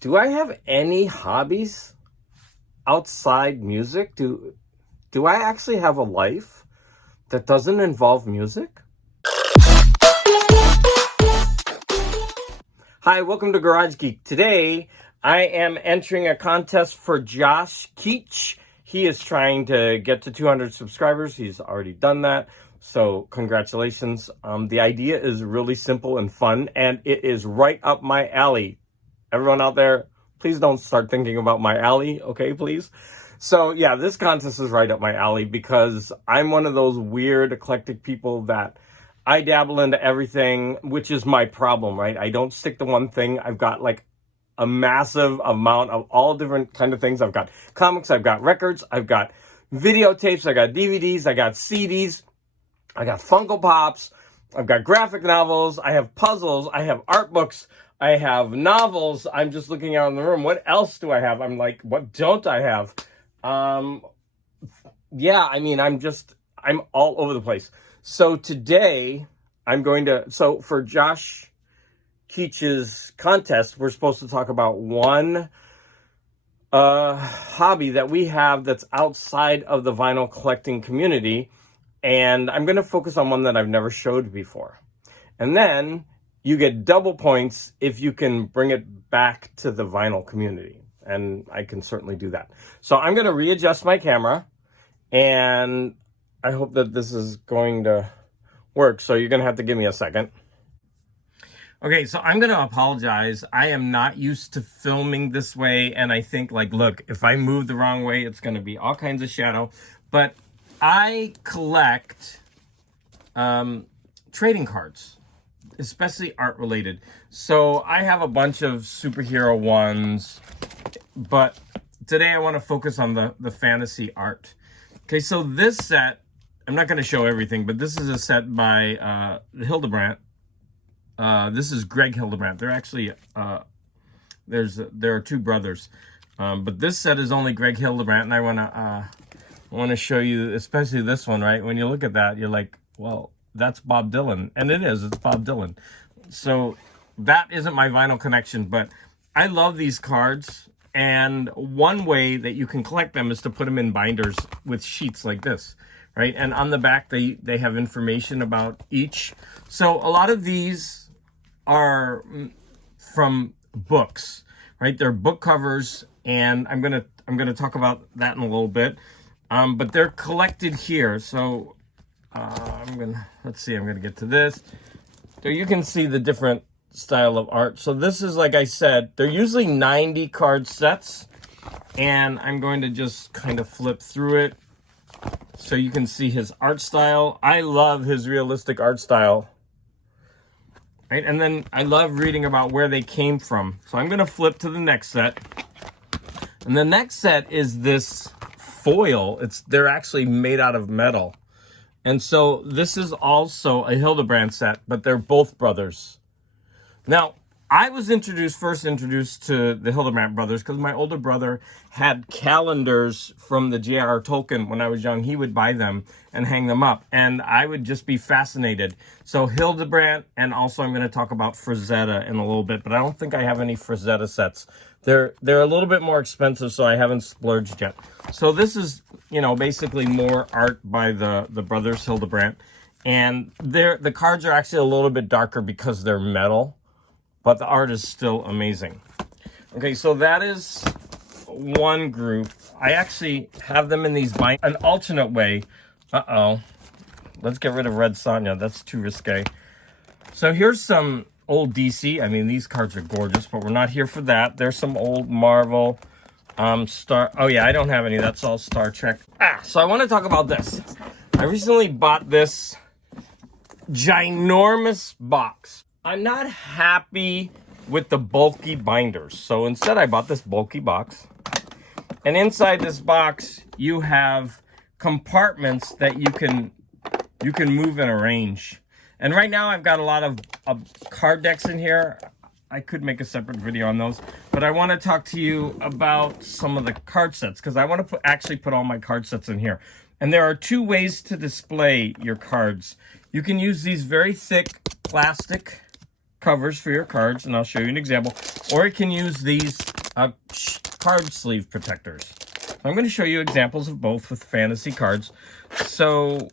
Do I have any hobbies outside music? Do I actually have a life that doesn't involve music? Hi, welcome to Garage Geek. Today, I am entering a contest for Josh Keach. He is trying to get to 200 subscribers. He's already done that. So congratulations. The idea is really simple and fun, and it is right up my alley. Everyone out there, please don't start thinking about my alley, okay, please? So yeah, this contest is right up my alley because I'm one of those weird, eclectic people that I dabble into everything, which is my problem, right? I don't stick to one thing. I've got like a massive amount of all different kind of things. I've got comics, I've got records, I've got videotapes, I got DVDs, I got CDs, I got Funko Pops, I've got graphic novels, I have puzzles, I have art books, I have novels. I'm just looking out in the room. What else do I have? I'm like, what don't I have? Yeah, I mean, I'm all over the place. So today so for Josh Keach's contest, we're supposed to talk about one hobby that we have that's outside of the vinyl collecting community. And I'm going to focus on one that I've never showed before. And then you get double points if you can bring it back to the vinyl community. And I can certainly do that. So I'm going to readjust my camera. And I hope that this is going to work. So you're going to have to give me a second. Okay, so I'm going to apologize. I am not used to filming this way. And I think, like, look, if I move the wrong way, it's going to be all kinds of shadow. But I collect trading cards, especially art related. So I have a bunch of superhero ones, but today I want to focus on the fantasy art. Okay, so this set, I'm not going to show everything, but this is a set by Hildebrandt. This is Greg Hildebrandt. They're actually, there are two brothers. But this set is only Greg Hildebrandt, and I want to show you, especially this one, right? When you look at that, you're like, well, that's Bob Dylan. And it's Bob Dylan. So that isn't my vinyl connection, but I love these cards. And one way that you can collect them is to put them in binders with sheets like this, right? And on the back, they have information about each. So a lot of these are from books, right? They're book covers, and I'm gonna talk about that in a little bit. But they're collected here. So let's see, I'm gonna get to this. So you can see the different style of art. So this is, like I said, they're usually 90 card sets, and I'm going to just kind of flip through it so you can see his art style. I love his realistic art style, right? And then I love reading about where they came from. So I'm gonna flip to the next set, and the next set is this foil. They're actually made out of metal. And so this is also a Hildebrandt set, but they're both brothers. Now, I was first introduced to the Hildebrandt brothers because my older brother had calendars from the J.R.R. Tolkien when I was young. He would buy them and hang them up, and I would just be fascinated. So Hildebrandt, and also I'm going to talk about Frazetta in a little bit, but I don't think I have any Frazetta sets. They're a little bit more expensive, so I haven't splurged yet. So this is, basically more art by the brothers Hildebrandt, and the cards are actually a little bit darker because they're metal. But the art is still amazing. Okay, so that is one group. I actually have them in these an alternate way. Let's get rid of Red Sonja. That's too risque. So here's some old DC. I mean, these cards are gorgeous, but we're not here for that. There's some old Marvel, Oh yeah, I don't have any. That's all Star Trek. So I want to talk about this. I recently bought this ginormous box. I'm not happy with the bulky binders. So instead I bought this bulky box. And inside this box, you have compartments that you can move and arrange. And right now I've got a lot of card decks in here. I could make a separate video on those. But I want to talk to you about some of the card sets, because I want to actually put all my card sets in here. And there are two ways to display your cards. You can use these very thick plastic covers for your cards, and I'll show you an example. Or you can use these card sleeve protectors. I'm going to show you examples of both with fantasy cards. So,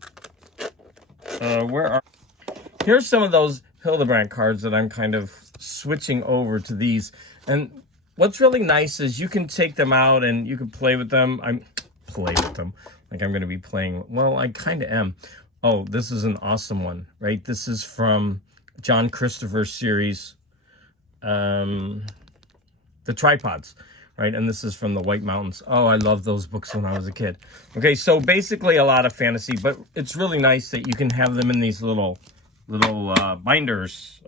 here's some of those Hildebrandt cards that I'm kind of switching over to these. And what's really nice is you can take them out and you can play with them. Like I'm going to be playing. Well, I kind of am. Oh, this is an awesome one, right? This is from John Christopher's series, The Tripods, right? And this is from the White Mountains. Oh, I loved those books when I was a kid. Okay, so basically a lot of fantasy, but it's really nice that you can have them in these little binders,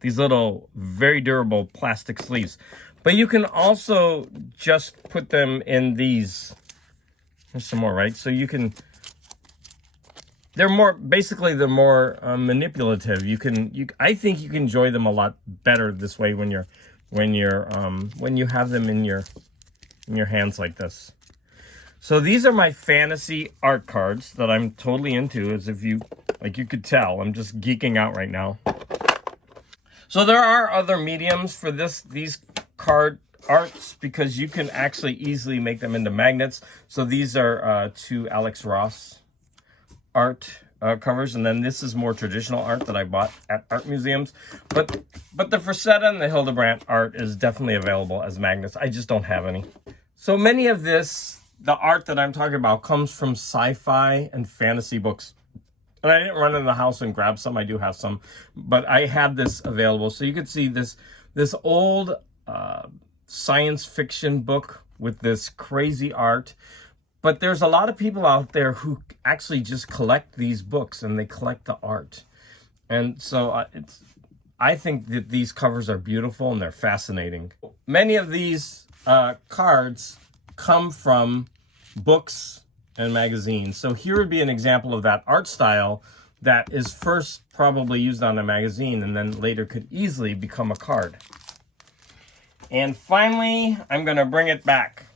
these little very durable plastic sleeves. But you can also just put them in these. There's some more, right? So you can, they're more manipulative. I think you can enjoy them a lot better this way when you have them in your hands like this. So these are my fantasy art cards that I'm totally into, as if you could tell. I'm just geeking out right now. So there are other mediums for these card arts, because you can actually easily make them into magnets. So these are two Alex Ross art covers, and then this is more traditional art that I bought at art museums. But the Frazetta and the Hildebrandt art is definitely available as magnets. I just don't have any. So many of the art that I'm talking about comes from sci-fi and fantasy books. And I didn't run in the house and grab some. I do have some, but I had this available. So you could see this old science fiction book with this crazy art. But there's a lot of people out there who actually just collect these books, and they collect the art. And so I think that these covers are beautiful and they're fascinating. Many of these cards come from books and magazines. So here would be an example of that art style that is first probably used on a magazine and then later could easily become a card. And finally, I'm going to bring it back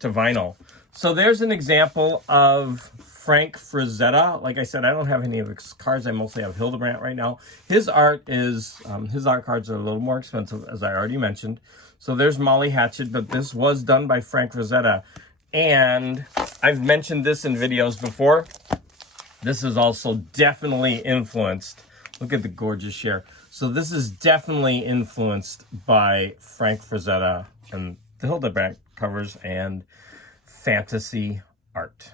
to vinyl. So there's an example of Frank Frazetta. Like I said, I don't have any of his cards. I mostly have Hildebrandt right now. His art cards are a little more expensive, as I already mentioned. So there's Molly Hatchet, but this was done by Frank Frazetta. And I've mentioned this in videos before. This is also definitely influenced. Look at the gorgeous share. So this is definitely influenced by Frank Frazetta and the Hildebrandt covers and fantasy art.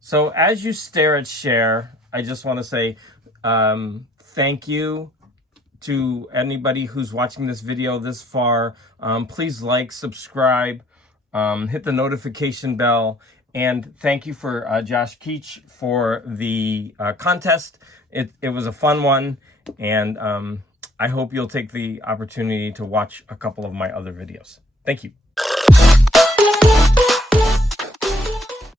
So as you stare at Cher, I just want to say thank you to anybody who's watching this video this far. Please like, subscribe, hit the notification bell, and thank you for Josh Keach for the contest. It was a fun one, and I hope you'll take the opportunity to watch a couple of my other videos. Thank you.